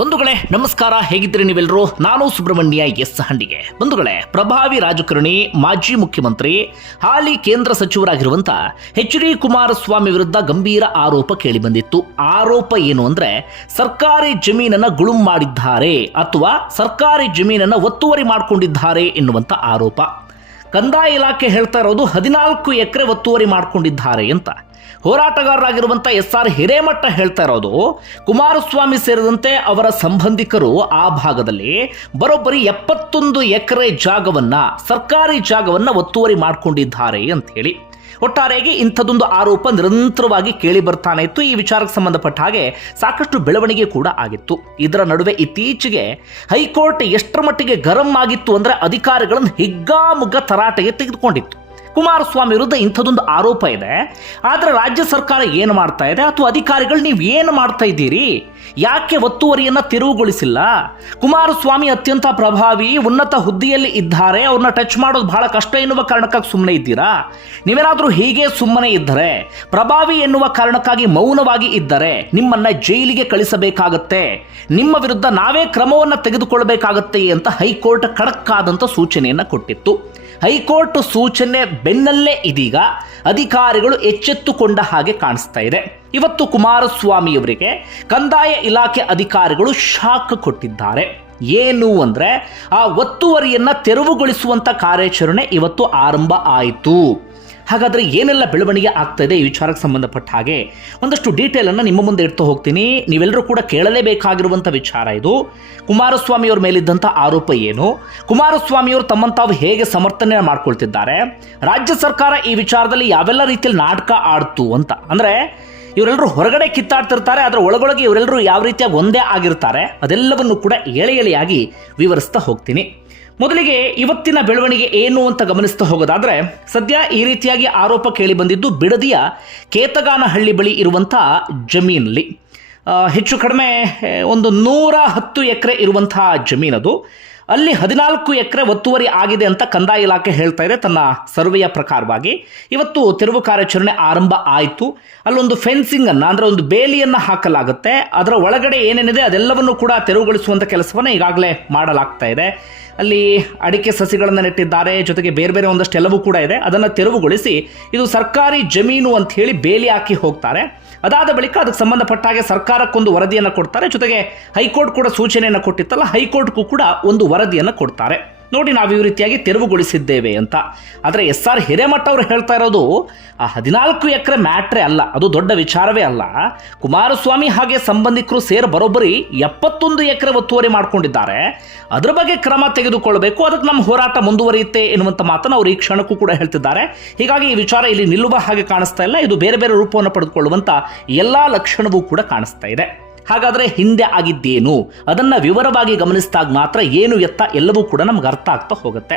ಬಂಧುಗಳೇ, ನಮಸ್ಕಾರ. ಹೇಗಿದ್ದೀರಿ ನೀವೆಲ್ಲರೂ ನಾನು ಸುಬ್ರಹ್ಮಣ್ಯ ಎಸ್ ಹಂಡಿಗೆ. ಬಂಧುಗಳೇ, ಪ್ರಭಾವಿ ರಾಜಕಾರಣಿ, ಮಾಜಿ ಮುಖ್ಯಮಂತ್ರಿ, ಹಾಲಿ ಕೇಂದ್ರ ಸಚಿವರಾಗಿರುವಂತ ಎಚ್ ಡಿ ಕುಮಾರಸ್ವಾಮಿ ವಿರುದ್ಧ ಗಂಭೀರ ಆರೋಪ ಕೇಳಿಬಂದಿತ್ತು. ಆರೋಪ ಏನು ಅಂದ್ರೆ, ಸರ್ಕಾರಿ ಜಮೀನನ್ನ ಗುಳುಂ ಮಾಡಿದ್ದಾರೆ ಅಥವಾ ಸರ್ಕಾರಿ ಜಮೀನನ್ನ ಒತ್ತುವರಿ ಮಾಡಿಕೊಂಡಿದ್ದಾರೆ ಎನ್ನುವಂತ ಆರೋಪ. ಕಂದಾಯ ಇಲಾಖೆ ಹೇಳ್ತಾ ಇರೋದು ಹದಿನಾಲ್ಕು ಎಕರೆ ಒತ್ತುವರಿ ಮಾಡಿಕೊಂಡಿದ್ದಾರೆ ಅಂತ. ಹೋರಾಟಗಾರರಾಗಿರುವಂಥ ಎಸ್ ಆರ್ ಹಿರೇಮಠ ಹೇಳ್ತಾ ಇರೋದು, ಕುಮಾರಸ್ವಾಮಿ ಸೇರಿದಂತೆ ಅವರ ಸಂಬಂಧಿಕರು ಆ ಭಾಗದಲ್ಲಿ ಬರೋಬ್ಬರಿ ಎಪ್ಪತ್ತೊಂದು ಎಕರೆ ಜಾಗವನ್ನು, ಸರ್ಕಾರಿ ಜಾಗವನ್ನು ಒತ್ತುವರಿ ಮಾಡಿಕೊಂಡಿದ್ದಾರೆ ಅಂತ ಹೇಳಿ. ಒಟ್ಟಾರೆಯಾಗಿ ಇಂಥದ್ದೊಂದು ಆರೋಪ ನಿರಂತರವಾಗಿ ಕೇಳಿ ಬರ್ತಾನೆ ಇತ್ತು. ಈ ವಿಚಾರಕ್ಕೆ ಸಂಬಂಧಪಟ್ಟ ಹಾಗೆ ಸಾಕಷ್ಟು ಬೆಳವಣಿಗೆ ಕೂಡ ಆಗಿತ್ತು. ಇದರ ನಡುವೆ ಇತ್ತೀಚೆಗೆ ಹೈಕೋರ್ಟ್ ಎಷ್ಟರ ಮಟ್ಟಿಗೆ ಗರಂ ಆಗಿತ್ತು ಅಂದ್ರೆ ಅಧಿಕಾರಿಗಳನ್ನು ಹಿಗ್ಗಾಮುಗ್ಗ ತರಾಟೆಗೆ ತೆಗೆದುಕೊಂಡಿತ್ತು. ಕುಮಾರಸ್ವಾಮಿ ವಿರುದ್ಧ ಇಂಥದ್ದೊಂದು ಆರೋಪ ಇದೆ. ಆದರೆ ರಾಜ್ಯ ಸರ್ಕಾರ ಏನು ಮಾಡ್ತಾ ಇದೆ? ಅಥವಾ ಅಧಿಕಾರಿಗಳು ನೀವು ಏನು ಮಾಡ್ತಾ ಇದ್ದೀರಿ? ಯಾಕೆ ಒತ್ತುವರಿಯನ್ನು ತೆರವುಗೊಳಿಸಿಲ್ಲ? ಕುಮಾರಸ್ವಾಮಿ ಅತ್ಯಂತ ಪ್ರಭಾವಿ, ಉನ್ನತ ಹುದ್ದೆಯಲ್ಲಿ ಇದ್ದಾರೆ. ಅವ್ರನ್ನ ಟಚ್ ಮಾಡೋದು ಬಹಳ ಕಷ್ಟ ಎನ್ನುವ ಕಾರಣಕ್ಕಾಗಿ ಸುಮ್ಮನೆ ಇದ್ದೀರಾ? ನೀವೇನಾದರೂ ಹೀಗೆ ಸುಮ್ಮನೆ ಇದ್ದರೆ, ಪ್ರಭಾವಿ ಎನ್ನುವ ಕಾರಣಕ್ಕಾಗಿ ಮೌನವಾಗಿ ಇದ್ದರೆ, ನಿಮ್ಮನ್ನ ಜೈಲಿಗೆ ಕಳಿಸಬೇಕಾಗತ್ತೆ. ನಿಮ್ಮ ವಿರುದ್ಧ ನಾವೇ ಕ್ರಮವನ್ನು ತೆಗೆದುಕೊಳ್ಳಬೇಕಾಗತ್ತೆ ಅಂತ ಹೈಕೋರ್ಟ್ ಕಡಕ್ಕಾದಂಥ ಸೂಚನೆಯನ್ನು ಸೂಚನೆಯನ್ನ ಕೊಟ್ಟಿತ್ತು. ಹೈಕೋರ್ಟ್ ಸೂಚನೆ ಬೆನ್ನಲ್ಲೇ ಇದೀಗ ಅಧಿಕಾರಿಗಳು ಎಚ್ಚೆತ್ತುಕೊಂಡ ಹಾಗೆ ಕಾಣಿಸ್ತಾ ಇದೆ. ಇವತ್ತು ಕುಮಾರಸ್ವಾಮಿಯವರಿಗೆ ಕಂದಾಯ ಇಲಾಖೆ ಅಧಿಕಾರಿಗಳು ಶಾಕ್ ಕೊಟ್ಟಿದ್ದಾರೆ. ಏನು ಅಂದರೆ ಆ ಒತ್ತುವರಿಯನ್ನ ತೆರವುಗೊಳಿಸುವಂತ ಕಾರ್ಯಾಚರಣೆ ಇವತ್ತು ಆರಂಭ ಆಯಿತು. ಹಾಗಾದ್ರೆ ಏನೆಲ್ಲ ಬೆಳವಣಿಗೆ ಆಗ್ತದೆ ಈ ವಿಚಾರಕ್ಕೆ ಸಂಬಂಧಪಟ್ಟ ಹಾಗೆ ಒಂದಷ್ಟು ಡೀಟೇಲನ್ನು ನಿಮ್ಮ ಮುಂದೆ ಇಡ್ತಾ ಹೋಗ್ತೀನಿ. ನೀವೆಲ್ಲರೂ ಕೂಡ ಕೇಳಲೇಬೇಕಾಗಿರುವಂಥ ವಿಚಾರ ಇದು. ಕುಮಾರಸ್ವಾಮಿ ಅವ್ರ ಮೇಲಿದ್ದಂಥ ಆರೋಪ ಏನು? ಕುಮಾರಸ್ವಾಮಿಯವರು ತಮ್ಮನ್ನು ತಾವು ಹೇಗೆ ಸಮರ್ಥನೆ ಮಾಡ್ಕೊಳ್ತಿದ್ದಾರೆ? ರಾಜ್ಯ ಸರ್ಕಾರ ಈ ವಿಚಾರದಲ್ಲಿ ಯಾವೆಲ್ಲ ರೀತಿಯಲ್ಲಿ ನಾಟಕ ಆಡ್ತು ಅಂತ. ಅಂದರೆ ಇವರೆಲ್ಲರೂ ಹೊರಗಡೆ ಕಿತ್ತಾಡ್ತಿರ್ತಾರೆ ಅದರ ಒಳಗೊಳಗೆ ಇವರೆಲ್ಲರೂ ಯಾವ ರೀತಿಯಾಗಿ ಒಂದೇ ಆಗಿರ್ತಾರೆ ಅದೆಲ್ಲವನ್ನು ಕೂಡ ಎಳೆ ಎಳೆಯಾಗಿ ವಿವರಿಸ್ತಾ ಹೋಗ್ತೀನಿ. ಮೊದಲಿಗೆ ಇವತ್ತಿನ ಬೆಳವಣಿಗೆ ಏನು ಅಂತ ಗಮನಿಸ್ತಾ ಹೋಗೋದಾದ್ರೆ, ಸದ್ಯ ಈ ರೀತಿಯಾಗಿ ಆರೋಪ ಕೇಳಿ ಬಂದಿದ್ದು ಬಿಡದಿಯ ಕೇತಗಾನಹಳ್ಳಿ ಬಳಿ ಇರುವಂಥ ಜಮೀನಲ್ಲಿ. ಹೆಚ್ಚು ಕಡಿಮೆ ಒಂದು ನೂರ ಹತ್ತು ಎಕರೆ ಇರುವಂತಹ ಜಮೀನದು. ಅಲ್ಲಿ ಹದಿನಾಲ್ಕು ಎಕರೆ ಒತ್ತುವರಿ ಆಗಿದೆ ಅಂತ ಕಂದಾಯ ಇಲಾಖೆ ಹೇಳ್ತಾ ಇದೆ. ತನ್ನ ಸರ್ವೆಯ ಪ್ರಕಾರವಾಗಿ ಇವತ್ತು ತೆರವು ಕಾರ್ಯಾಚರಣೆ ಆರಂಭ ಆಯಿತು. ಅಲ್ಲೊಂದು ಫೆನ್ಸಿಂಗ್ ಅನ್ನ, ಅಂದ್ರೆ ಒಂದು ಬೇಲಿಯನ್ನ ಹಾಕಲಾಗುತ್ತೆ. ಅದರ ಒಳಗಡೆ ಏನೇನಿದೆ ಅದೆಲ್ಲವನ್ನು ಕೂಡ ತೆರವುಗೊಳಿಸುವಂತ ಕೆಲಸವನ್ನ ಈಗಾಗಲೇ ಮಾಡಲಾಗ್ತಾ ಇದೆ. ಅಲ್ಲಿ ಅಡಿಕೆ ಸಸಿಗಳನ್ನು ನೆಟ್ಟಿದ್ದಾರೆ, ಜೊತೆಗೆ ಬೇರೆ ಬೇರೆ ಒಂದಷ್ಟು ಎಲ್ಲವೂ ಕೂಡ ಇದೆ. ಅದನ್ನು ತೆರವುಗೊಳಿಸಿ ಇದು ಸರ್ಕಾರಿ ಜಮೀನು ಅಂತ ಹೇಳಿ ಬೇಲಿ ಹಾಕಿ ಹೋಗ್ತಾರೆ. ಅದಾದ ಬಳಿಕ ಅದಕ್ಕೆ ಸಂಬಂಧಪಟ್ಟ ಹಾಗೆ ಸರ್ಕಾರಕ್ಕೊಂದು ವರದಿಯನ್ನು ಕೊಡ್ತಾರೆ. ಜೊತೆಗೆ ಹೈಕೋರ್ಟ್ ಕೂಡ ಸೂಚನೆಯನ್ನು ಕೊಟ್ಟಿತ್ತಲ್ಲ, ಹೈಕೋರ್ಟ್ಗೂ ಕೂಡ ಒಂದು ವರದಿಯನ್ನು ಕೊಡ್ತಾರೆ. ನೋಡಿ ನಾವು ಈ ರೀತಿಯಾಗಿ ತೆರವುಗೊಳಿಸಿದ್ದೇವೆ ಅಂತ. ಆದರೆ ಎಸ್ ಆರ್ ಹಿರೇಮಠ ಅವರು ಹೇಳ್ತಾ ಇರೋದು, ಆ ಹದಿನಾಲ್ಕು ಎಕರೆ ಮ್ಯಾಟ್ರೇ ಅಲ್ಲ, ಅದು ದೊಡ್ಡ ವಿಚಾರವೇ ಅಲ್ಲ. ಕುಮಾರಸ್ವಾಮಿ ಹಾಗೆ ಸಂಬಂಧಿಕರು ಸೇರಿ ಬರೋಬ್ಬರಿ ಎಪ್ಪತ್ತೊಂದು ಎಕರೆ ಒತ್ತುವರಿ ಮಾಡ್ಕೊಂಡಿದ್ದಾರೆ. ಅದರ ಬಗ್ಗೆ ಕ್ರಮ ತೆಗೆದುಕೊಳ್ಳಬೇಕು ಅದಕ್ಕೆ ನಮ್ಮ ಹೋರಾಟ ಮುಂದುವರಿಯುತ್ತೆ ಎನ್ನುವಂಥ ಮಾತನ್ನು ಅವರು ಈ ಕ್ಷಣಕ್ಕೂ ಕೂಡ ಹೇಳ್ತಿದ್ದಾರೆ. ಹೀಗಾಗಿ ಈ ವಿಚಾರ ಇಲ್ಲಿ ನಿಲ್ಲುವ ಹಾಗೆ ಕಾಣಿಸ್ತಾ ಇಲ್ಲ, ಇದು ಬೇರೆ ಬೇರೆ ರೂಪವನ್ನು ಪಡೆದುಕೊಳ್ಳುವಂಥ ಎಲ್ಲ ಲಕ್ಷಣವೂ ಕೂಡ ಕಾಣಿಸ್ತಾ ಇದೆ. ಹಾಗಾದ್ರೆ ಹಿಂದೆ ಆಗಿದ್ದೇನು? ಅದನ್ನ ವಿವರವಾಗಿ ಗಮನಿಸಿದಾಗ ಮಾತ್ರ ಏನು ಎತ್ತ ಎಲ್ಲವೂ ಕೂಡ ನಮ್ಗೆ ಅರ್ಥ ಆಗ್ತಾ ಹೋಗುತ್ತೆ.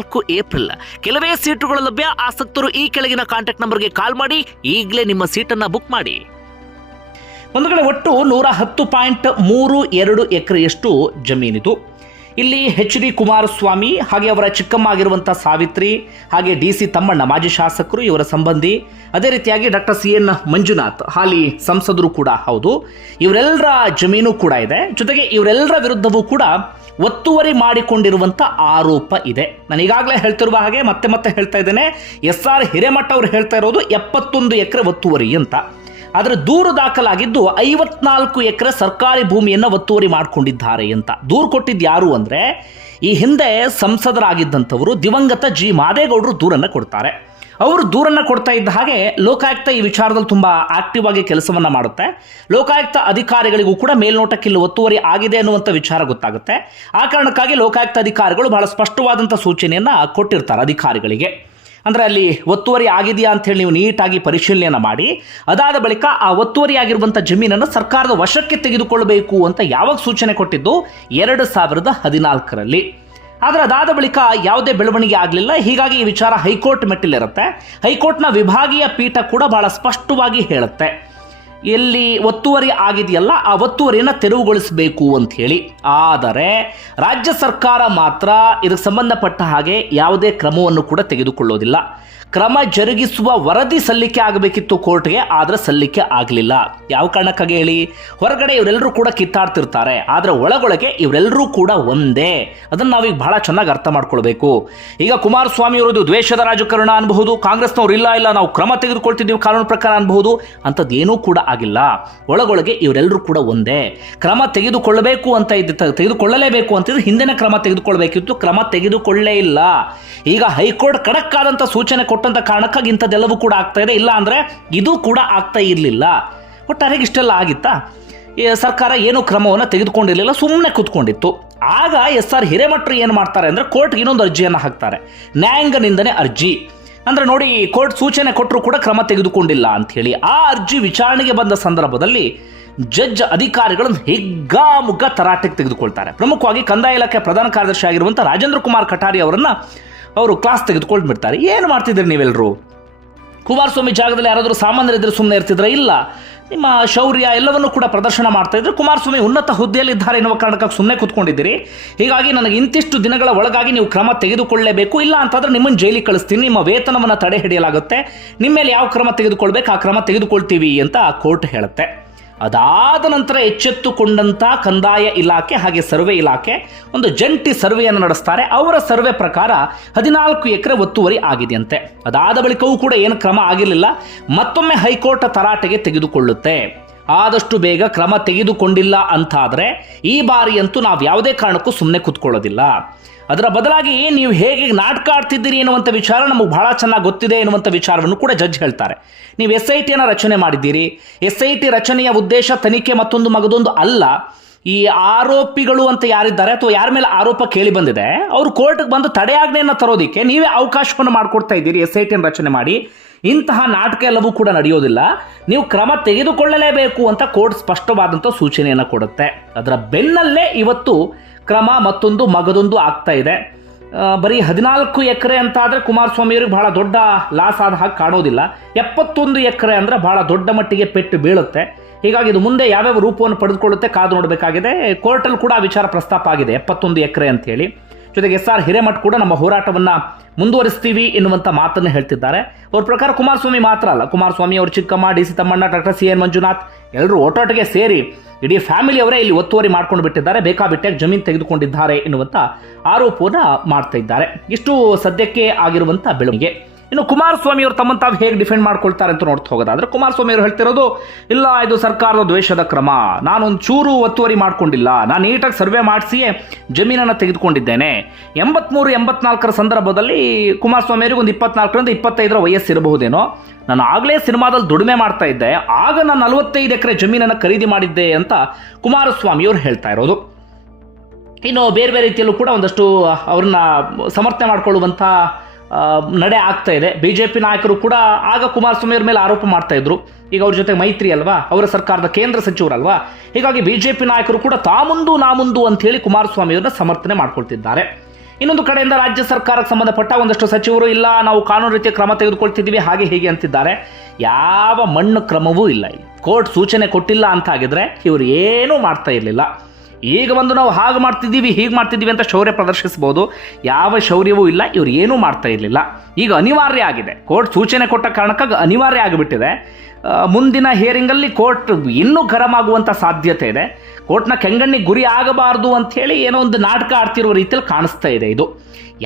ಏಪ್ರಿಲ್. ಕೆಲವೇ ಸೀಟುಗಳು ಲಭ್ಯ. ಆಸಕ್ತರು ಈ ಕೆಳಗಿನ ಕಾಂಟ್ಯಾಕ್ಟ್ ನಂಬರ್ಗೆ ಕಾಲ್ ಮಾಡಿ. ಈಗಲೇ ನಿಮ್ಮ ಸೀಟನ್ನ ಬುಕ್ ಮಾಡಿ. ಒಂದು ಕಡೆ ಒಟ್ಟು ನೂರ ಹತ್ತು ಪಾಯಿಂಟ್ ಮೂರು ಎರಡು ಎಕರೆಯಷ್ಟು ಜಮೀನಿದು. ಇಲ್ಲಿ ಎಚ್ ಡಿ ಕುಮಾರಸ್ವಾಮಿ ಹಾಗೆ ಅವರ ಚಿಕ್ಕಮ್ಮ ಆಗಿರುವಂಥ ಸಾವಿತ್ರಿ ಹಾಗೆ ಡಿ ಸಿ ತಮ್ಮಣ್ಣ ಮಾಜಿ ಶಾಸಕರು ಇವರ ಸಂಬಂಧಿ. ಅದೇ ರೀತಿಯಾಗಿ ಡಾಕ್ಟರ್ ಸಿ ಎನ್ ಮಂಜುನಾಥ್, ಹಾಲಿ ಸಂಸದರು ಕೂಡ ಹೌದು. ಇವರೆಲ್ಲರ ಜಮೀನು ಕೂಡ ಇದೆ. ಜೊತೆಗೆ ಇವರೆಲ್ಲರ ವಿರುದ್ಧವೂ ಕೂಡ ಒತ್ತುವರಿ ಮಾಡಿಕೊಂಡಿರುವಂಥ ಆರೋಪ ಇದೆ. ನಾನು ಈಗಾಗಲೇ ಹೇಳ್ತಿರುವ ಹಾಗೆ ಮತ್ತೆ ಮತ್ತೆ ಹೇಳ್ತಾ ಇದ್ದೇನೆ. ಎಸ್ ಆರ್ ಹಿರೇಮಠ ಅವರು ಹೇಳ್ತಾ ಇರೋದು ಎಪ್ಪತ್ತೊಂದು ಎಕರೆ ಒತ್ತುವರಿ ಅಂತ. ಆದರೆ ದೂರು ದಾಖಲಾಗಿದ್ದು ಐವತ್ನಾಲ್ಕು ಎಕರೆ ಸರ್ಕಾರಿ ಭೂಮಿಯನ್ನು ಒತ್ತುವರಿ ಮಾಡಿಕೊಂಡಿದ್ದಾರೆ ಅಂತ. ದೂರು ಕೊಟ್ಟಿದ್ದು ಯಾರು ಅಂದರೆ ಈ ಹಿಂದೆ ಸಂಸದರಾಗಿದ್ದಂಥವರು ದಿವಂಗತ ಜಿ. ಮಾದೇಗೌಡರು ದೂರನ್ನು ಕೊಡ್ತಾರೆ. ಅವರು ದೂರನ್ನು ಕೊಡ್ತಾ ಇದ್ದ ಹಾಗೆ ಲೋಕಾಯುಕ್ತ ಈ ವಿಚಾರದಲ್ಲಿ ತುಂಬ ಆಕ್ಟಿವ್ ಆಗಿ ಕೆಲಸವನ್ನು ಮಾಡುತ್ತೆ. ಲೋಕಾಯುಕ್ತ ಅಧಿಕಾರಿಗಳಿಗೂ ಕೂಡ ಮೇಲ್ನೋಟಕ್ಕೆ ಇಲ್ಲಿ ಒತ್ತುವರಿ ಆಗಿದೆ ಅನ್ನುವಂಥ ವಿಚಾರ ಗೊತ್ತಾಗುತ್ತೆ. ಆ ಕಾರಣಕ್ಕಾಗಿ ಲೋಕಾಯುಕ್ತ ಅಧಿಕಾರಿಗಳು ಬಹಳ ಸ್ಪಷ್ಟವಾದಂಥ ಸೂಚನೆಯನ್ನು ಕೊಟ್ಟಿರ್ತಾರೆ ಅಧಿಕಾರಿಗಳಿಗೆ. ಅಂದರೆ ಅಲ್ಲಿ ಒತ್ತುವರಿ ಆಗಿದೆಯಾ ಅಂತೇಳಿ ನೀವು ನೀಟಾಗಿ ಪರಿಶೀಲನೆಯನ್ನು ಮಾಡಿ, ಅದಾದ ಬಳಿಕ ಆ ಒತ್ತುವರಿ ಆಗಿರುವಂಥ ಜಮೀನನ್ನು ಸರ್ಕಾರದ ವಶಕ್ಕೆ ತೆಗೆದುಕೊಳ್ಳಬೇಕು ಅಂತ ಯಾವಾಗ ಸೂಚನೆ ಕೊಟ್ಟಿದ್ದು? ಎರಡು ಸಾವಿರದ ಹದಿನಾಲ್ಕರಲ್ಲಿ. ಆದರೆ ಅದಾದ ಬಳಿಕ ಯಾವುದೇ ಬೆಳವಣಿಗೆ ಆಗಲಿಲ್ಲ. ಹೀಗಾಗಿ ಈ ವಿಚಾರ ಹೈಕೋರ್ಟ್ ಮೆಟ್ಟಿಲಿರುತ್ತೆ. ಹೈಕೋರ್ಟ್ನ ವಿಭಾಗೀಯ ಪೀಠ ಕೂಡ ಬಹಳ ಸ್ಪಷ್ಟವಾಗಿ ಹೇಳುತ್ತೆ. ಎಲ್ಲಿ ಒತ್ತುವರಿ ಆಗಿದೆಯಲ್ಲ, ಆ ಒತ್ತುವರಿಯನ್ನು ತೆರವುಗೊಳಿಸಬೇಕು ಅಂತ ಹೇಳಿ. ಆದರೆ ರಾಜ್ಯ ಸರ್ಕಾರ ಮಾತ್ರ ಇದಕ್ಕೆ ಸಂಬಂಧಪಟ್ಟ ಹಾಗೆ ಯಾವುದೇ ಕ್ರಮವನ್ನು ಕೂಡ ತೆಗೆದುಕೊಳ್ಳೋದಿಲ್ಲ. ಕ್ರಮ ಜರುಗಿಸುವ ವರದಿ ಸಲ್ಲಿಕೆ ಆಗಬೇಕಿತ್ತು ಕೋರ್ಟ್ಗೆ, ಆದರೆ ಸಲ್ಲಿಕೆ ಆಗಲಿಲ್ಲ. ಯಾವ ಕಾರಣಕ್ಕಾಗಿ ಹೇಳಿ? ಹೊರಗಡೆ ಇವರೆಲ್ಲರೂ ಕೂಡ ಕಿತ್ತಾಡ್ತಿರ್ತಾರೆ. ಆದರೆ ಒಳಗೊಳಗೆ ಇವರೆಲ್ಲರೂ ಕೂಡ ಒಂದೇ. ಅದನ್ನು ನಾವೀಗ ಬಹಳ ಚೆನ್ನಾಗಿ ಅರ್ಥ ಮಾಡ್ಕೊಳ್ಬೇಕು. ಈಗ ಕುಮಾರಸ್ವಾಮಿ ಅವರದು ದ್ವೇಷದ ರಾಜಕಾರಣ ಅನ್ಬಹುದು, ಕಾಂಗ್ರೆಸ್ನವ್ರು ಇಲ್ಲ ಇಲ್ಲ, ನಾವು ಕ್ರಮ ತೆಗೆದುಕೊಳ್ತಿದ್ದೀವಿ, ಕಾನೂನು ಪ್ರಕಾರ ಅನ್ಬಹುದು, ಅಂಥದ್ದೇನೂ ಕೂಡ ಆಗಿಲ್ಲ. ಒಳಗೊಳಗೆ ಇವರೆಲ್ಲರೂ ಕೂಡ ಒಂದೇ. ಕ್ರಮ ತೆಗೆದುಕೊಳ್ಳಬೇಕು ಅಂತ ಇದ್ದ ತೆಗೆದುಕೊಳ್ಳಲೇಬೇಕು ಅಂತಿದ್ರೆ ಹಿಂದಿನ ಕ್ರಮ ತೆಗೆದುಕೊಳ್ಬೇಕಿತ್ತು. ಕ್ರಮ ತೆಗೆದುಕೊಳ್ಳೇ ಇಲ್ಲ. ಈಗ ಹೈಕೋರ್ಟ್ ಕಡಕ್ ಆದಂಥ ಸೂಚನೆ ಕೊಟ್ಟಂತ ಕಾರಣಕ್ಕಾಗಿ ಇಂಥದ್ದೆಲ್ಲವೂ ಕೂಡ ಆಗ್ತಾ ಇದೆ. ಇಲ್ಲ ಅಂದ್ರೆ ಇದು ಕೂಡ ಆಗ್ತಾ ಇರಲಿಲ್ಲ. ಒಟ್ಟಾರೆಗೆ ಇಷ್ಟೆಲ್ಲ ಆಗಿತ್ತಾ? ಸರ್ಕಾರ ಏನು ಕ್ರಮವನ್ನು ತೆಗೆದುಕೊಂಡಿರಲಿಲ್ಲ. ಸುಮ್ಮನೆ ಕೂತ್ಕೊಂಡಿತ್ತು. ಆಗ ಎಸ್ ಆರ್ ಹಿರೇಮಠರು ಏನು ಮಾಡ್ತಾರೆ ಅಂದರೆ ಕೋರ್ಟ್ಗೆ ಇನ್ನೊಂದು ಅರ್ಜಿಯನ್ನು ಹಾಕ್ತಾರೆ. ನ್ಯಾಯಾಂಗ ನಿಂದನೆ ಅರ್ಜಿ. ಅಂದ್ರೆ ನೋಡಿ, ಕೋರ್ಟ್ ಸೂಚನೆ ಕೊಟ್ಟರು ಕೂಡ ಕ್ರಮ ತೆಗೆದುಕೊಂಡಿಲ್ಲ ಅಂತ ಹೇಳಿ ಆ ಅರ್ಜಿ ವಿಚಾರಣೆಗೆ ಬಂದ ಸಂದರ್ಭದಲ್ಲಿ ಜಡ್ಜ್ ಅಧಿಕಾರಿಗಳನ್ನು ಹಿಗ್ಗಾಮುಗ್ಗ ತರಾಟೆಗೆ ತೆಗೆದುಕೊಳ್ತಾರೆ. ಪ್ರಮುಖವಾಗಿ ಕಂದಾಯ ಇಲಾಖೆ ಪ್ರಧಾನ ಕಾರ್ಯದರ್ಶಿ ಆಗಿರುವಂಥ ರಾಜೇಂದ್ರ ಕುಮಾರ್ ಕಟಾರಿ ಅವರನ್ನ ಅವರು ಕ್ಲಾಸ್ ತೆಗೆದುಕೊಂಡು ಬಿಡ್ತಾರೆ ಏನು ಮಾಡ್ತಿದ್ದೀರಿ ನೀವೆಲ್ಲರೂ ಕುಮಾರಸ್ವಾಮಿ ಜಾಗದಲ್ಲಿ ಯಾರಾದರೂ ಸಾಮಾನ್ಯರಿದ್ದರೆ ಸುಮ್ಮನೆ ಇರ್ತಿದ್ರೆ? ಇಲ್ಲ. ನಿಮ್ಮ ಶೌರ್ಯ ಎಲ್ಲವನ್ನೂ ಕೂಡ ಪ್ರದರ್ಶನ ಮಾಡ್ತಾ ಇದ್ರು. ಕುಮಾರಸ್ವಾಮಿ ಉನ್ನತ ಹುದ್ದೆಯಲ್ಲಿದ್ದಾರೆ ಎನ್ನುವ ಕಾರಣಕ್ಕಾಗಿ ಸುಮ್ಮನೆ ಕೂತ್ಕೊಂಡಿದ್ದೀರಿ. ಹೀಗಾಗಿ ನನಗೆ ಇಂತಿಷ್ಟು ದಿನಗಳ ಒಳಗಾಗಿ ನೀವು ಕ್ರಮ ತೆಗೆದುಕೊಳ್ಳಲೇಬೇಕು ಇಲ್ಲ ಅಂತಂದ್ರೆ ನಿಮ್ಮನ್ನು ಜೈಲಿಗೆ ಕಳಿಸ್ತೀನಿ. ನಿಮ್ಮ ವೇತನವನ್ನು ತಡೆ ಹಿಡಿಯಲಾಗುತ್ತೆ. ನಿಮ್ಮ ಮೇಲೆ ಯಾವ ಕ್ರಮ ತೆಗೆದುಕೊಳ್ಬೇಕು, ಆ ಕ್ರಮ ತೆಗೆದುಕೊಳ್ತೀವಿ ಅಂತ ಕೋರ್ಟ್ ಹೇಳುತ್ತೆ. ಅದಾದ ನಂತರ ಎಚ್ಚೆತ್ತುಕೊಂಡಂಥ ಕಂದಾಯ ಇಲಾಖೆ ಹಾಗೆ ಸರ್ವೆ ಇಲಾಖೆ ಒಂದು ಜಂಟಿ ಸರ್ವೆಯನ್ನು ನಡೆಸ್ತಾರೆ. ಅವರ ಸರ್ವೆ ಪ್ರಕಾರ ಹದಿನಾಲ್ಕು ಎಕರೆ ಒತ್ತುವರಿ ಆಗಿದೆಯಂತೆ. ಅದಾದ ಬಳಿಕವೂ ಕೂಡ ಏನು ಕ್ರಮ ಆಗಿರಲಿಲ್ಲ. ಮತ್ತೊಮ್ಮೆ ಹೈಕೋರ್ಟ್ ತರಾಟೆಗೆ ತೆಗೆದುಕೊಳ್ಳುತ್ತೆ. ಆದಷ್ಟು ಬೇಗ ಕ್ರಮ ತೆಗೆದುಕೊಂಡಿಲ್ಲ ಅಂತಾದರೆ ಈ ಬಾರಿಯಂತೂ ನಾವು ಯಾವುದೇ ಕಾರಣಕ್ಕೂ ಸುಮ್ಮನೆ ಕೂತ್ಕೊಳ್ಳೋದಿಲ್ಲ. ಅದರ ಬದಲಾಗಿ ನೀವು ಹೇಗೆ ನಾಟಕ ಆಡ್ತಿದ್ದೀರಿ ಎನ್ನುವಂಥ ವಿಚಾರ ನಮಗೆ ಬಹಳ ಚೆನ್ನಾಗಿ ಗೊತ್ತಿದೆ ಎನ್ನುವಂಥ ವಿಚಾರವನ್ನು ಕೂಡ ಜಡ್ಜ್ ಹೇಳ್ತಾರೆ. ನೀವು ಎಸ್ ಐ ಟಿಯನ್ನು ರಚನೆ ಮಾಡಿದ್ದೀರಿ. ಎಸ್ ಐ ಟಿ ರಚನೆಯ ಉದ್ದೇಶ ತನಿಖೆ ಮತ್ತೊಂದು ಮಗದೊಂದು ಅಲ್ಲ. ಈ ಆರೋಪಿಗಳು ಅಂತ ಯಾರಿದ್ದಾರೆ ಅಥವಾ ಯಾರ ಮೇಲೆ ಆರೋಪ ಕೇಳಿ ಬಂದಿದೆ, ಅವರು ಕೋರ್ಟ್ಗೆ ಬಂದು ತಡೆಯಾಜ್ಞೆಯನ್ನು ತರೋದಕ್ಕೆ ನೀವೇ ಅವಕಾಶವನ್ನು ಮಾಡಿಕೊಡ್ತಾ ಇದ್ದೀರಿ, ಎಸ್ ಐ ರಚನೆ ಮಾಡಿ. ಇಂತಹ ನಾಟಕ ಎಲ್ಲವೂ ಕೂಡ ನಡೆಯೋದಿಲ್ಲ. ನೀವು ಕ್ರಮ ತೆಗೆದುಕೊಳ್ಳಲೇಬೇಕು ಅಂತ ಕೋರ್ಟ್ ಸ್ಪಷ್ಟವಾದಂಥ ಸೂಚನೆಯನ್ನು ಕೊಡುತ್ತೆ. ಅದರ ಬೆನ್ನಲ್ಲೇ ಇವತ್ತು ಕ್ರಮ ಮತ್ತೊಂದು ಮಗದೊಂದು ಆಗ್ತಾ ಇದೆ. ಬರೀ ಹದಿನಾಲ್ಕು ಎಕರೆ ಅಂತ ಆದರೆ ಕುಮಾರಸ್ವಾಮಿಯವರಿಗೆ ಬಹಳ ದೊಡ್ಡ ಲಾಸ್ ಆದ ಹಾಗೆ ಕಾಣೋದಿಲ್ಲ. ಎಪ್ಪತ್ತೊಂದು ಎಕರೆ ಅಂದರೆ ಬಹಳ ದೊಡ್ಡ ಮಟ್ಟಿಗೆ ಪೆಟ್ಟು ಬೀಳುತ್ತೆ. ಹೀಗಾಗಿ ಇದು ಮುಂದೆ ಯಾವ್ಯಾವ ರೂಪವನ್ನು ಪಡೆದುಕೊಳ್ಳುತ್ತೆ ಕಾದು ನೋಡಬೇಕಾಗಿದೆ. ಕೋರ್ಟಲ್ಲಿ ಕೂಡ ವಿಚಾರ ಪ್ರಸ್ತಾಪ ಆಗಿದೆ. ಎಪ್ಪತ್ತೊಂದು ಎಕರೆ ಅಂತೇಳಿ. ಜೊತೆಗೆ ಎಸ್ ಆರ್ ಹಿರೇಮಠ್ ಕೂಡ ನಮ್ಮ ಹೋರಾಟವನ್ನು ಮುಂದುವರಿಸ್ತೀವಿ ಎನ್ನುವಂಥ ಮಾತನ್ನು ಹೇಳ್ತಿದ್ದಾರೆ. ಅವ್ರ ಪ್ರಕಾರ ಕುಮಾರಸ್ವಾಮಿ ಮಾತ್ರ ಅಲ್ಲ. ಕುಮಾರಸ್ವಾಮಿ ಅವರು ಚಿಕ್ಕಮ್ಮ, D C Tammanna, doctor C N Manjunath ಎಲ್ಲರೂ ಒಟ್ಟೊಟ್ಟಿಗೆ ಸೇರಿ ಇಡೀ ಫ್ಯಾಮಿಲಿಯವರೇ ಇಲ್ಲಿ ಒತ್ತುವರಿ ಮಾಡ್ಕೊಂಡು ಬಿಟ್ಟಿದ್ದಾರೆ. ಬೇಕಾಬಿಟ್ಟಾಗಿ ಜಮೀನು ತೆಗೆದುಕೊಂಡಿದ್ದಾರೆ ಎನ್ನುವಂಥ ಆರೋಪವನ್ನು ಮಾಡ್ತಾ ಇದ್ದಾರೆ. ಇಷ್ಟು ಸದ್ಯಕ್ಕೆ ಆಗಿರುವಂಥ ಬೆಳವಣಿಗೆ. ಇನ್ನು ಕುಮಾರಸ್ವಾಮಿ ಅವರು ತಮ್ಮನ್ನು ತಾವು ಹೇಗೆ ಡಿಫೆಂಡ್ ಮಾಡ್ಕೊಳ್ತಾರೆ ಅಂತ ನೋಡ್ತಾ ಹೋಗೋದಾದ್ರೆ ಕುಮಾರಸ್ವಾಮಿ ಅವರು ಹೇಳ್ತಿರೋದು, ಇಲ್ಲ, ಇದು ಸರ್ಕಾರದ ದ್ವೇಷದ ಕ್ರಮ. ನಾನೊಂದು ಚೂರು ಒತ್ತುವರಿ ಮಾಡ್ಕೊಂಡಿಲ್ಲ. ನಾನು ನೀಟಾಗಿ ಸರ್ವೆ ಮಾಡಿಸಿಯೇ ಜಮೀನನ್ನು ತೆಗೆದುಕೊಂಡಿದ್ದೇನೆ. ಎಂಬತ್ಮೂರು, ಎಂಬತ್ನಾಲ್ಕರ ಸಂದರ್ಭದಲ್ಲಿ ಕುಮಾರಸ್ವಾಮಿ ಅವರಿಗೆ ಒಂದು ಇಪ್ಪತ್ನಾಲ್ಕರಿಂದ ಇಪ್ಪತ್ತೈದರ ವಯಸ್ಸಿರಬಹುದೇನೋ ನಾನು ಆಗಲೇ ಸಿನಿಮಾದಲ್ಲಿ ದುಡಿಮೆ ಮಾಡ್ತಾ ಇದ್ದೆ. ಆಗ ನಾನು ನಲವತ್ತೈದು ಎಕರೆ ಜಮೀನನ್ನು ಖರೀದಿ ಮಾಡಿದ್ದೆ ಅಂತ ಕುಮಾರಸ್ವಾಮಿ ಅವರು ಹೇಳ್ತಾ ಇರೋದು. ಇನ್ನು ಬೇರೆ ಬೇರೆ ರೀತಿಯಲ್ಲೂ ಕೂಡ ಒಂದಷ್ಟು ಅವ್ರನ್ನ ಸಮರ್ಥನೆ ಮಾಡಿಕೊಳ್ಳುವಂಥ ನಡೆ ಆಗ್ತಾ ಇದೆ. ಬಿ ಜೆ ಪಿ ನಾಯಕರು ಕೂಡ ಆಗ ಕುಮಾರಸ್ವಾಮಿ ಅವ್ರ ಮೇಲೆ ಆರೋಪ ಮಾಡ್ತಾ ಇದ್ರು. ಈಗ ಅವ್ರ ಜೊತೆ ಮೈತ್ರಿ ಅಲ್ವಾ? ಅವರ ಸರ್ಕಾರದ ಕೇಂದ್ರ ಸಚಿವರಲ್ವಾ? ಹೀಗಾಗಿ ಬಿ ಜೆ ಪಿ ನಾಯಕರು ಕೂಡ ತಾಮುಂದು ನಾಮುಂದು ಅಂತ ಹೇಳಿ ಕುಮಾರಸ್ವಾಮಿ ಅವ್ರನ್ನ ಸಮರ್ಥನೆ ಮಾಡ್ಕೊಳ್ತಿದ್ದಾರೆ. ಇನ್ನೊಂದು ಕಡೆಯಿಂದ ರಾಜ್ಯ ಸರ್ಕಾರಕ್ಕೆ ಸಂಬಂಧಪಟ್ಟ ಒಂದಷ್ಟು ಸಚಿವರು, ಇಲ್ಲ, ನಾವು ಕಾನೂನು ರೀತಿಯ ಕ್ರಮ ತೆಗೆದುಕೊಳ್ತಿದ್ದೀವಿ, ಹಾಗೆ ಹೀಗೆ ಅಂತಿದ್ದಾರೆ. ಯಾವ ಮಣ್ಣು ಕ್ರಮವೂ ಇಲ್ಲ. ಕೋರ್ಟ್ ಸೂಚನೆ ಕೊಟ್ಟಿಲ್ಲ ಅಂತ ಆಗಿದ್ರೆ ಇವರು ಏನೂ ಮಾಡ್ತಾ ಇರಲಿಲ್ಲ. ಈಗ ಒಂದು ನಾವು ಹಾಗೆ ಮಾಡ್ತಿದ್ದೀವಿ, ಹೀಗೆ ಮಾಡ್ತಿದ್ದೀವಿ ಅಂತ ಶೌರ್ಯ ಪ್ರದರ್ಶಿಸ್ಬೋದು. ಯಾವ ಶೌರ್ಯವೂ ಇಲ್ಲ, ಇವ್ರು ಏನೂ ಮಾಡ್ತಾ ಇರಲಿಲ್ಲ. ಈಗ ಅನಿವಾರ್ಯ ಆಗಿದೆ. ಕೋರ್ಟ್ ಸೂಚನೆ ಕೊಟ್ಟ ಕಾರಣಕ್ಕಾಗಿ ಅನಿವಾರ್ಯ ಆಗಿಬಿಟ್ಟಿದೆ. ಮುಂದಿನ ಹಿಯರಿಂಗಲ್ಲಿ ಕೋರ್ಟ್ ಇನ್ನೂ ಗರಂ ಆಗುವಂಥ ಸಾಧ್ಯತೆ ಇದೆ. ಕೋರ್ಟ್ನ ಕೆಂಗಣ್ಣಿಗೆ ಗುರಿ ಆಗಬಾರ್ದು ಅಂಥೇಳಿ ಏನೋ ಒಂದು ನಾಟಕ ಆಡ್ತಿರುವ ರೀತಿಯಲ್ಲಿ ಕಾಣಿಸ್ತಾ ಇದೆ ಇದು.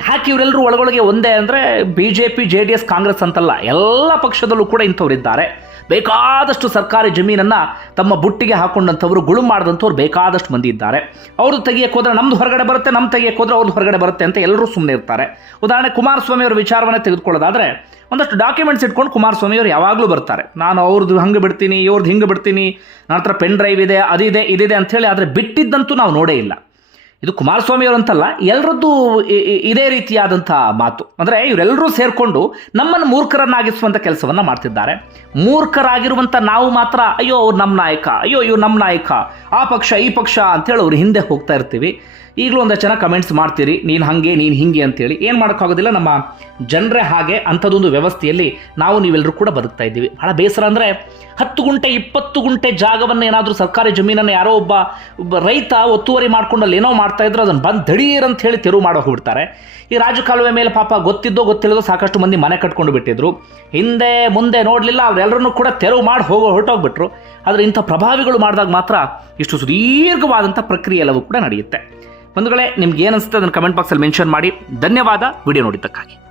ಯಾಕೆ ಇವರೆಲ್ಲರೂ ಒಳಗೊಳಗೆ ಒಂದೇ ಅಂದರೆ B J P J D S Congress ಅಂತಲ್ಲ, ಎಲ್ಲ ಪಕ್ಷದಲ್ಲೂ ಕೂಡ ಇಂಥವ್ರಿದ್ದಾರೆ. ಬೇಕಾದಷ್ಟು ಸರ್ಕಾರಿ ಜಮೀನನ್ನು ತಮ್ಮ ಬುಟ್ಟಿಗೆ ಹಾಕೊಂಡಂಥವ್ರು ಗುಳು ಮಾಡಿದಂಥವ್ರು ಬೇಕಾದಷ್ಟು ಮಂದಿ ಇದ್ದಾರೆ. ಅವರು ತೆಗಿಯಕ್ಕೆ ಹೋದ್ರೆ ನಮ್ದು ಹೊರಗಡೆ ಬರುತ್ತೆ ನಮ್ಮ ತೆಗಿಯಕ್ಕೆ ಹೋದ್ರೆ ಅವ್ರದ್ದು ಹೊರಗಡೆ ಬರುತ್ತೆ ಅಂತ ಎಲ್ಲರೂ ಸುಮ್ಮನೆ ಇರ್ತಾರೆ. ಉದಾಹರಣೆ ಕುಮಾರಸ್ವಾಮಿ ಅವರ ವಿಚಾರವನ್ನೇ ತೆಗೆದುಕೊಳ್ಳೋದಾದ್ರೆ, ಒಂದಷ್ಟು ಡಾಕ್ಯುಮೆಂಟ್ಸ್ ಇಟ್ಕೊಂಡು ಕುಮಾರಸ್ವಾಮಿ ಅವರು ಯಾವಾಗಲೂ ಬರ್ತಾರೆ. ನಾನು ಅವ್ರದ್ದು ಹಂಗೆ ಬಿಡ್ತೀನಿ ಇವ್ರದ್ದು ಹಿಂಗೆ ಬಿಡ್ತೀನಿ, ನನ್ನ ಹತ್ರ ಪೆನ್ ಡ್ರೈವ್ ಇದೆ, ಅದಿದೆ, ಇದಿದೆ ಅಂಥೇಳಿ ಆದರೆ ಬಿಟ್ಟಿದ್ದಂತೂ ನಾವು ನೋಡೇ ಇಲ್ಲ. ಇದು ಕುಮಾರಸ್ವಾಮಿ ಅವರಂತಲ್ಲ ಎಲ್ಲರದ್ದು ಇದೇ ರೀತಿಯಾದಂಥ ಮಾತು. ಅಂದರೆ ಇವರೆಲ್ಲರೂ ಸೇರಿಕೊಂಡು ನಮ್ಮನ್ನು ಮೂರ್ಖರನ್ನಾಗಿಸುವಂಥ ಕೆಲಸವನ್ನು ಮಾಡ್ತಿದ್ದಾರೆ. ಮೂರ್ಖರಾಗಿರುವಂಥ ನಾವು ಮಾತ್ರ, ಅಯ್ಯೋ, ಅವ್ರು ನಮ್ಮ ನಾಯಕ, ಅಯ್ಯೋ, ಇವ್ರು ನಮ್ಮ ನಾಯಕ, ಆ ಪಕ್ಷ, ಈ ಪಕ್ಷ ಅಂತೇಳಿ ಅವ್ರು ಹಿಂದೆ ಹೋಗ್ತಾ ಇರ್ತೀವಿ. ಈಗಲೂ ಒಂದಷ್ಟು ಜನ ಕಮೆಂಟ್ಸ್ ಮಾಡ್ತೀರಿ, ನೀನು ಹಾಗೆ, ನೀನು ಹಿಂಗೆ ಅಂತೇಳಿ. ಏನು ಮಾಡೋಕ್ಕಾಗೋದಿಲ್ಲ, ನಮ್ಮ ಜನರೇ ಹಾಗೆ ಅಂಥದ್ದೊಂದು ವ್ಯವಸ್ಥೆಯಲ್ಲಿ ನಾವು ನೀವೆಲ್ಲರೂ ಕೂಡ ಬದುಕ್ತಾ ಇದ್ದೀವಿ. ಭಾಳ ಬೇಸರ ಅಂದರೆ ಹತ್ತು ಗುಂಟೆ, ಇಪ್ಪತ್ತು ಗುಂಟೆ ಜಾಗವನ್ನು ಏನಾದರೂ ಸರ್ಕಾರಿ ಜಮೀನನ್ನು ಯಾರೋ ಒಬ್ಬ ರೈತ ಒತ್ತುವರಿ ಮಾಡ್ಕೊಂಡು ಅಲ್ಲಿ ಏನೋ ಮಾಡ್ತಾ ಇದ್ರು, ಅದನ್ನು ಬಂದು ದಡೀರ್ ಅಂತ ಹೇಳಿ ತೆರವು ಮಾಡೋ ಹೋಗ್ಬಿಡ್ತಾರೆ. ಈ ರಾಜಕಾಲುವೆ ಮೇಲೆ ಪಾಪ ಗೊತ್ತಿದ್ದೋ ಗೊತ್ತಿಲ್ಲದೋ ಸಾಕಷ್ಟು ಮಂದಿ ಮನೆ ಕಟ್ಕೊಂಡು ಬಿಟ್ಟಿದ್ರು. ಹಿಂದೆ ಮುಂದೆ ನೋಡಲಿಲ್ಲ ಅವರೆಲ್ಲರನ್ನೂ ಕೂಡ ತೆರವು ಮಾಡಿ ಹೋಗೋ ಹೊರಟೋಗ್ಬಿಟ್ರು. ಆದರೆ ಇಂಥ ಪ್ರಭಾವಿಗಳು ಮಾಡಿದಾಗ ಮಾತ್ರ ಇಷ್ಟು ಸುದೀರ್ಘವಾದಂಥ ಪ್ರಕ್ರಿಯೆ ಎಲ್ಲವೂ ಕೂಡ ನಡೆಯುತ್ತೆ. ಬಂಧುಗಳೇ ನಿಮ್ಗೆ ಏನು ಅನಿಸುತ್ತೆ ಅದನ್ನು ಕಮೆಂಟ್ ಬಾಕ್ಸಲ್ಲಿ ಮೆನ್ಷನ್ ಮಾಡಿ. ಧನ್ಯವಾದ. ವಿಡಿಯೋ ನೋಡಿದ್ದಕ್ಕಾಗಿ.